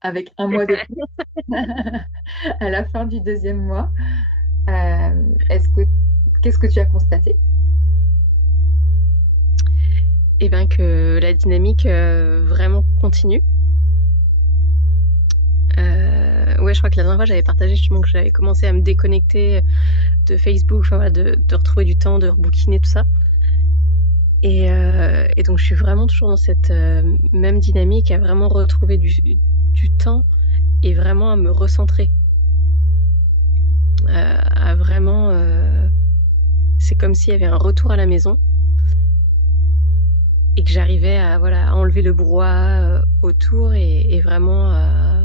avec un mois de plus à la fin du deuxième mois. Est-ce que qu'est-ce que tu as constaté? Et bien que la dynamique vraiment continue. Ouais, je crois que la dernière fois, j'avais partagé justement que j'avais commencé à me déconnecter de Facebook, enfin, voilà, de retrouver du temps, de rebouquiner tout ça. Et donc, je suis vraiment toujours dans cette même dynamique, à vraiment retrouver du temps et vraiment à me recentrer. À vraiment. C'est comme s'il y avait un retour à la maison et que j'arrivais à, voilà, à enlever le brouhaha autour et vraiment à.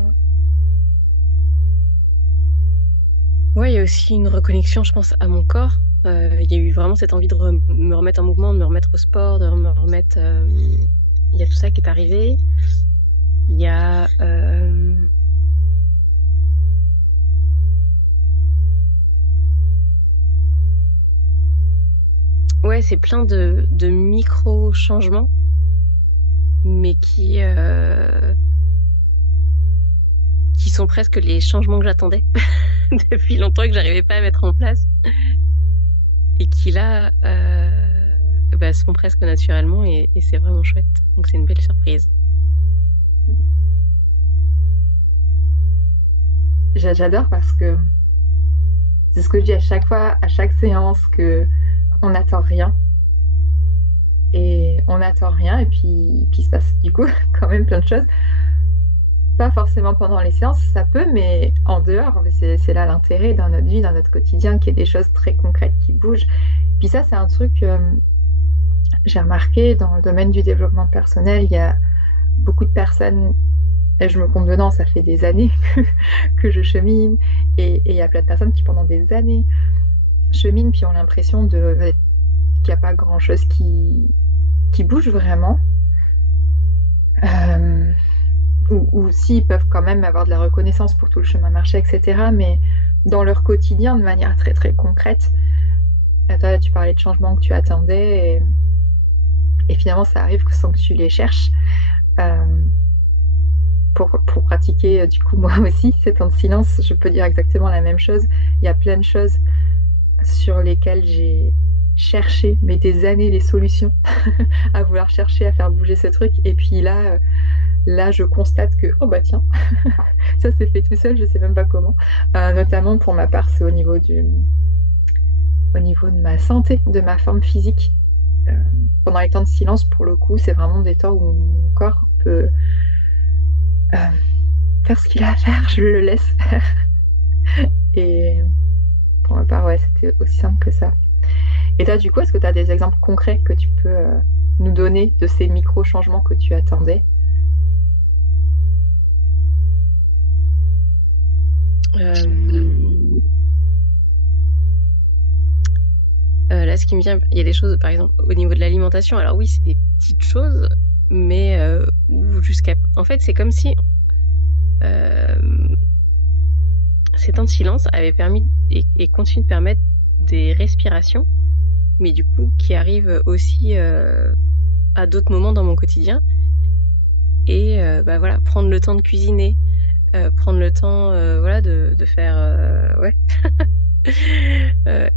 Ouais, il y a aussi une reconnexion, je pense, à mon corps. Il y a eu vraiment cette envie de me remettre en mouvement, de me remettre au sport, de me remettre. Il y a tout ça qui est arrivé. Il y a. Ouais, c'est plein de micro-changements, mais qui sont presque les changements que j'attendais depuis longtemps et que j'arrivais pas à mettre en place. Et qui là bah, se font presque naturellement et c'est vraiment chouette. Donc c'est une belle surprise. J'adore parce que c'est ce que je dis à chaque fois, à chaque séance, que on n'attend rien. Et on n'attend rien, et puis il se passe du coup quand même plein de choses. Pas forcément pendant les séances, ça peut, mais en dehors, c'est là l'intérêt dans notre vie, dans notre quotidien, qu'il y ait des choses très concrètes qui bougent. Puis ça, c'est un truc, j'ai remarqué dans le domaine du développement personnel, il y a beaucoup de personnes, et je me compte dedans, ça fait des années que je chemine, et il y a plein de personnes qui pendant des années cheminent, puis ont l'impression qu'il n'y a pas grand-chose qui bouge vraiment. Euh, ou s'ils peuvent quand même avoir de la reconnaissance pour tout le chemin marché, etc. Mais dans leur quotidien, de manière très très concrète, toi, tu parlais de changements que tu attendais et finalement ça arrive sans que tu les cherches. Euh, pour pratiquer du coup moi aussi ces temps de silence, je peux dire exactement la même chose. Il y a plein de choses sur lesquelles j'ai cherché, mais des années, les solutions à vouloir chercher à faire bouger ce truc. Et puis là, je constate que, oh bah tiens, ça s'est fait tout seul, je sais même pas comment. Notamment pour ma part, c'est au niveau de ma santé, de ma forme physique. Euh, Pendant les temps de silence, pour le coup, c'est vraiment des temps où mon corps peut euh, faire ce qu'il a à faire, je le laisse faire. Et pour ma part, ouais, c'était aussi simple que ça. Et toi, du coup, est-ce que tu as des exemples concrets que tu peux nous donner de ces micro-changements que tu attendais? Euh, Là, ce qui me vient, il y a des choses, par exemple, au niveau de l'alimentation. Alors oui, c'est des petites choses, mais où jusqu'à... En fait, c'est comme si euh, ces temps de silence avaient permis et continuent de permettre des respirations, mais du coup, qui arrivent aussi à d'autres moments dans mon quotidien. Et bah voilà, prendre le temps de cuisiner, prendre le temps voilà, de faire... ouais.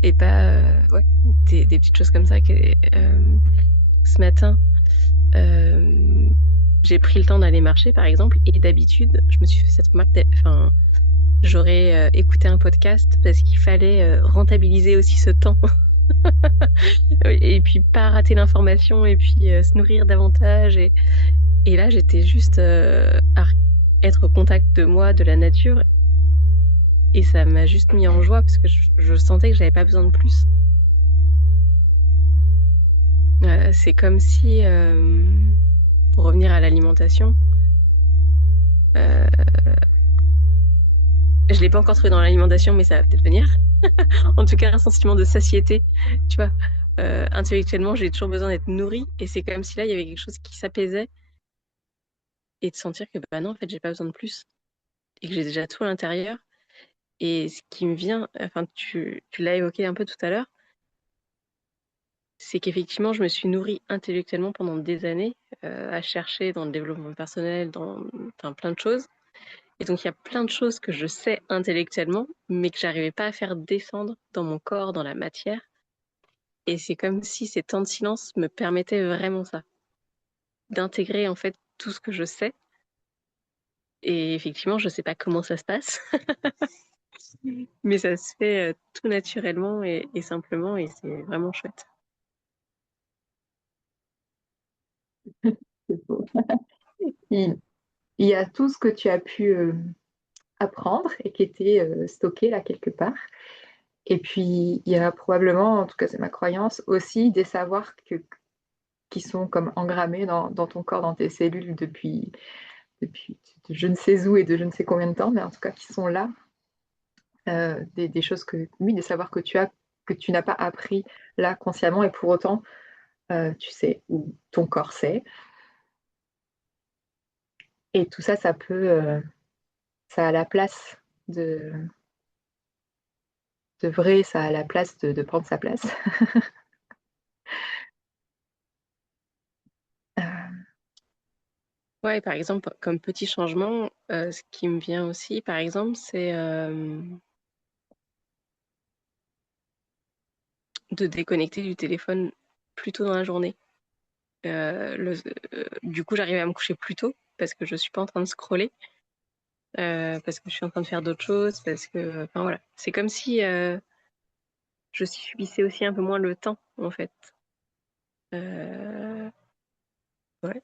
Et pas... ouais, des petites choses comme ça que... ce matin, euh, j'ai pris le temps d'aller marcher, par exemple, et d'habitude, je me suis fait cette remarque, enfin, j'aurais écouté un podcast parce qu'il fallait rentabiliser aussi ce temps, et puis pas rater l'information, et puis se nourrir davantage. Et là, j'étais juste à être au contact de moi, de la nature, et ça m'a juste mis en joie parce que je sentais que j'avais pas besoin de plus. C'est comme si, pour revenir à l'alimentation, euh, je l'ai pas encore trouvé dans l'alimentation, mais ça va peut-être venir. En tout cas, un sentiment de satiété, tu vois. Intellectuellement, j'ai toujours besoin d'être nourrie, et c'est comme si là, il y avait quelque chose qui s'apaisait, et de sentir que, bah non, en fait, j'ai pas besoin de plus, et que j'ai déjà tout à l'intérieur. Et ce qui me vient, enfin, tu l'as évoqué un peu tout à l'heure, c'est qu'effectivement, je me suis nourrie intellectuellement pendant des années, à chercher dans le développement personnel, dans enfin plein de choses. Et donc il y a plein de choses que je sais intellectuellement, mais que j'arrivais pas à faire descendre dans mon corps, dans la matière. Et c'est comme si ces temps de silence me permettaient vraiment ça, d'intégrer en fait tout ce que je sais. Et effectivement, je sais pas comment ça se passe, mais ça se fait tout naturellement et simplement, et c'est vraiment chouette. C'est beau. Il, il y a tout ce que tu as pu apprendre et qui était stocké là quelque part. Et puis, il y a probablement, en tout cas c'est ma croyance, aussi des savoirs qui sont comme engrammés dans ton corps, dans tes cellules depuis de je ne sais où et de je ne sais combien de temps, mais en tout cas qui sont là. Des choses oui, des savoirs que tu n'as pas appris là consciemment et pour autant, tu sais où ton corps sait. Et tout ça, ça a la place de, de vrai, ça a la place de prendre sa place. Euh, Ouais, par exemple, comme petit changement, ce qui me vient aussi, par exemple, c'est de déconnecter du téléphone plus tôt dans la journée. Du coup, j'arrive à me coucher plus tôt parce que je suis pas en train de scroller, parce que je suis en train de faire d'autres choses, parce que, enfin voilà, c'est comme si je subissais aussi un peu moins le temps, en fait. Euh, ouais.